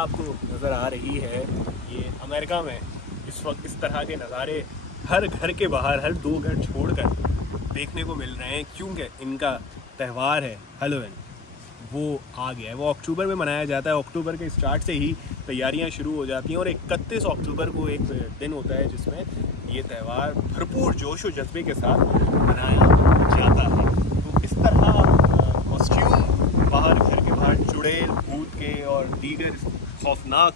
आपको नज़र आ रही है, ये अमेरिका में इस वक्त इस तरह के नज़ारे हर घर के बाहर, हर 2 घर छोड़कर देखने को मिल रहे हैं, क्योंकि इनका त्यौहार है हैलोवीन, वो आ गया है। वो अक्टूबर में मनाया जाता है। अक्टूबर के स्टार्ट से ही तैयारियां शुरू हो जाती हैं और 31 अक्टूबर को एक दिन होता है जिसमें ये त्यौहार भरपूर जोश और जज्बे के साथ मनाया जाता है। तो इस तरह कॉस्ट्यूम बाहर, घर के बाहर चुड़ैल, भूत के और दीगर खौफनाक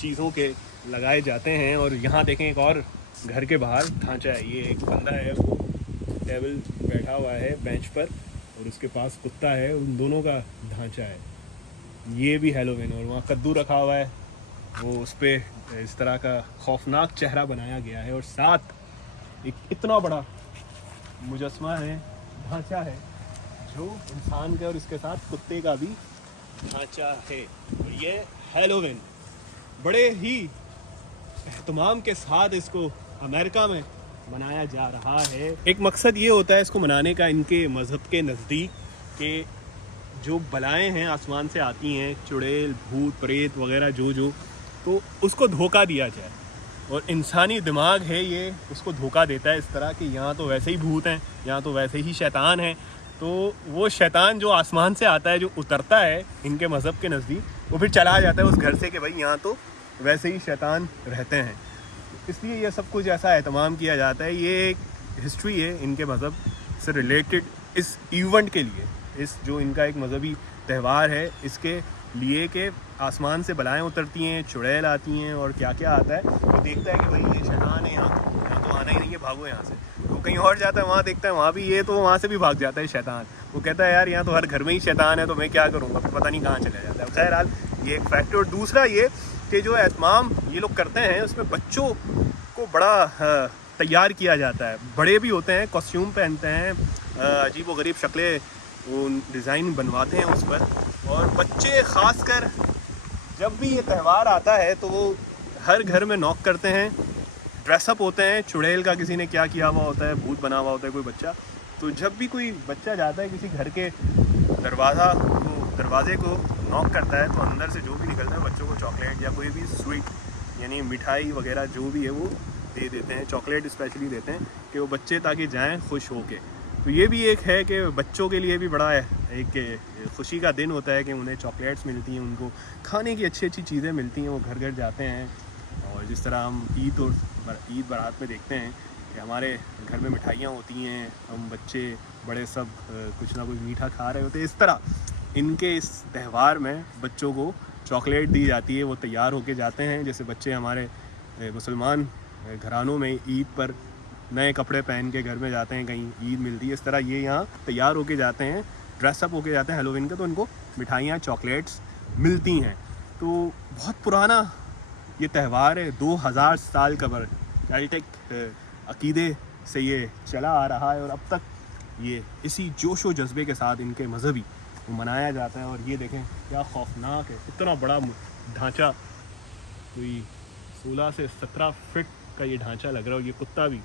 चीज़ों के लगाए जाते हैं। और यहाँ देखें, एक और घर के बाहर ढांचा है। ये एक बंदा है, वो टेबल बैठा हुआ है बेंच पर और उसके पास कुत्ता है, उन दोनों का ढांचा है। ये भी हैलोवीन। और वहाँ कद्दू रखा हुआ है, वो उस पर इस तरह का खौफनाक चेहरा बनाया गया है और साथ एक इतना बड़ा मुजस्मा है, ढांचा है, जो इंसान का और इसके साथ कुत्ते का भी ढांचा है। और ये हैलोवीन बड़े ही एहतमाम के साथ इसको अमेरिका में मनाया जा रहा है। एक मकसद ये होता है इसको मनाने का, इनके मज़हब के नज़दीक, कि जो बलाएं हैं आसमान से आती हैं, चुड़ैल, भूत, प्रेत वगैरह जो तो उसको धोखा दिया जाए। और इंसानी दिमाग है ये, उसको धोखा देता है इस तरह कि यहाँ तो वैसे ही भूत हैं, यहाँ तो वैसे ही शैतान हैं। तो वो शैतान जो आसमान से आता है, जो उतरता है इनके मज़हब के नज़दीक, वो फिर चला जाता है उस घर से कि भाई यहाँ तो वैसे ही शैतान रहते हैं। इसलिए ये सब कुछ ऐसा एहतमाम किया जाता है। ये एक हिस्ट्री है इनके मज़हब से रिलेटेड इस इवेंट के लिए, इस जो इनका एक मजहबी त्यौहार है, इसके लिए कि आसमान से बलाएं उतरती हैं, चुड़ैल आती हैं और क्या क्या आता है। वो देखता है कि भाई ये शैतान है, यहाँ तो आना ही नहीं है, भागो यहाँ से। वो कहीं और जाता है, वहाँ देखता है वहाँ भी ये, तो वहाँ से भी भाग जाता है शैतान। वो कहता है यार यहाँ तो हर घर में ही शैतान है, तो मैं क्या करूँगा, फिर पता नहीं कहाँ चला जाता है। खैर हाल ये एक फैक्ट है। और दूसरा ये कि जो एहतमाम ये लोग करते हैं उसमें बच्चों को बड़ा तैयार किया जाता है। बड़े भी होते हैं, कॉस्ट्यूम पहनते हैं, अजीब व गरीब शक्लें वो डिज़ाइन बनवाते हैं उस पर। और बच्चे ख़ासकर जब भी ये त्यौहार आता है तो वो हर घर में नॉक करते हैं, ड्रेसअप होते हैं। चुड़ैल का किसी ने क्या किया हुआ होता है, भूत बना हुआ होता है कोई बच्चा। तो जब भी कोई बच्चा जाता है किसी घर के दरवाजे को नॉक करता है, तो अंदर से जो भी निकलता है बच्चों को चॉकलेट या कोई भी स्वीट यानी मिठाई वगैरह जो भी है वो दे देते हैं। चॉकलेट स्पेशली देते हैं कि वो बच्चे ताकि जाएं खुश होके। तो ये भी एक है कि बच्चों के लिए भी बड़ा एक खुशी का दिन होता है कि उन्हें चॉकलेट्स मिलती हैं, उनको खाने की अच्छी अच्छी चीज़ें मिलती हैं, वो घर घर जाते हैं। और जिस तरह हम ईद बारात में देखते हैं कि हमारे घर में मिठाइयाँ होती हैं, हम बच्चे बड़े सब कुछ ना कुछ मीठा खा रहे होते हैं, इस तरह इनके इस त्यौहार में बच्चों को चॉकलेट दी जाती है। वो तैयार होके जाते हैं, जैसे बच्चे हमारे मुसलमान घरानों में ईद पर नए कपड़े पहन के घर में जाते हैं, कहीं ईद मिलती है, इस तरह ये यहाँ तैयार होके जाते हैं, ड्रेसअप होके जाते हैं हैलोवीन के, तो उनको मिठाइयाँ, चॉकलेट्स मिलती हैं। तो बहुत पुराना ये त्यौहार है, 2000 साल कबर कैल्टिक अकीदे से ये चला आ रहा है और अब तक ये इसी जोश व जज्बे के साथ इनके मजहबी वो मनाया जाता है। और ये देखें क्या खौफनाक है, इतना बड़ा ढांचा, कोई 16 से 17 फीट का ये ढांचा लग रहा है। और ये कुत्ता भी,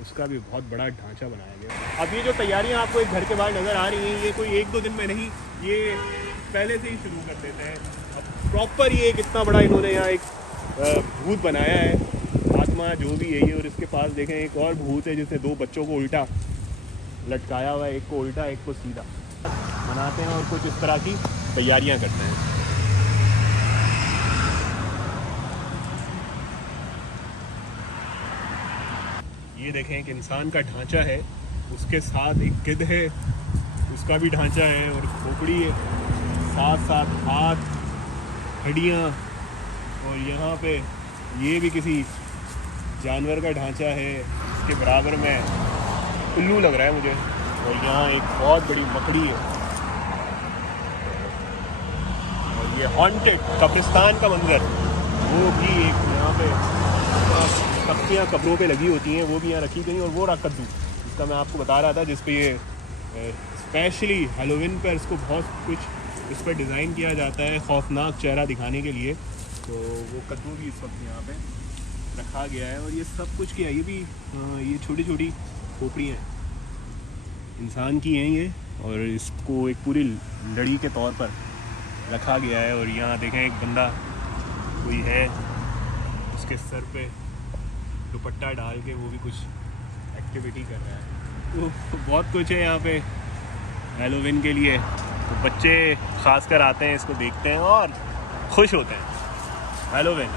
उसका भी बहुत बड़ा ढांचा बनाया गया। अब ये जो तैयारियां आपको एक घर के बाहर नज़र आ रही हैं, ये कोई 1-2 दिन में नहीं, ये पहले से ही शुरू कर देते हैं। अब प्रॉपर ये कितना बड़ा इन्होंने यहाँ एक भूत बनाया है, आत्मा जो भी है ये। और इसके पास देखें एक और भूत है जिसने 2 बच्चों को उल्टा लटकाया हुआ है, एक को उल्टा एक को सीधा बनाते हैं और कुछ इस तरह की तैयारियां करते हैं। ये देखें एक इंसान का ढांचा है, उसके साथ एक गिद्ध है, उसका भी ढांचा है और खोपड़ी है, साथ साथ हाथ, हड्डियाँ। और यहाँ पे ये भी किसी जानवर का ढांचा है, इसके बराबर में उल्लू लग रहा है मुझे। और यहाँ एक बहुत बड़ी मकड़ी है और ये हॉन्टेड कब्रिस्तान का मंजर, वो भी एक यहाँ पे तख्तियाँ कब्रों पे लगी होती हैं, वो भी यहाँ रखी गई। और वो रहा कद्दू, जिसका मैं आपको बता रहा था, जिस पे ये स्पेशली हैलोवीन पर इसको बहुत कुछ इस पर डिज़ाइन किया जाता है खौफनाक चेहरा दिखाने के लिए। तो वो कद्दू भी इस वक्त यहाँ पे रखा गया है और ये सब कुछ किया। ये भी ये छोटी छोटी खोपड़ियाँ इंसान की हैं ये, और इसको एक पूरी लड़ी के तौर पर रखा गया है। और यहाँ देखें एक बंदा कोई है, उसके सर पे दुपट्टा डाल के वो भी कुछ एक्टिविटी कर रहा है। तो बहुत कुछ है यहाँ पे हैलोवीन के लिए। तो बच्चे खासकर आते हैं, इसको देखते हैं और खुश होते हैं। हैलोवीन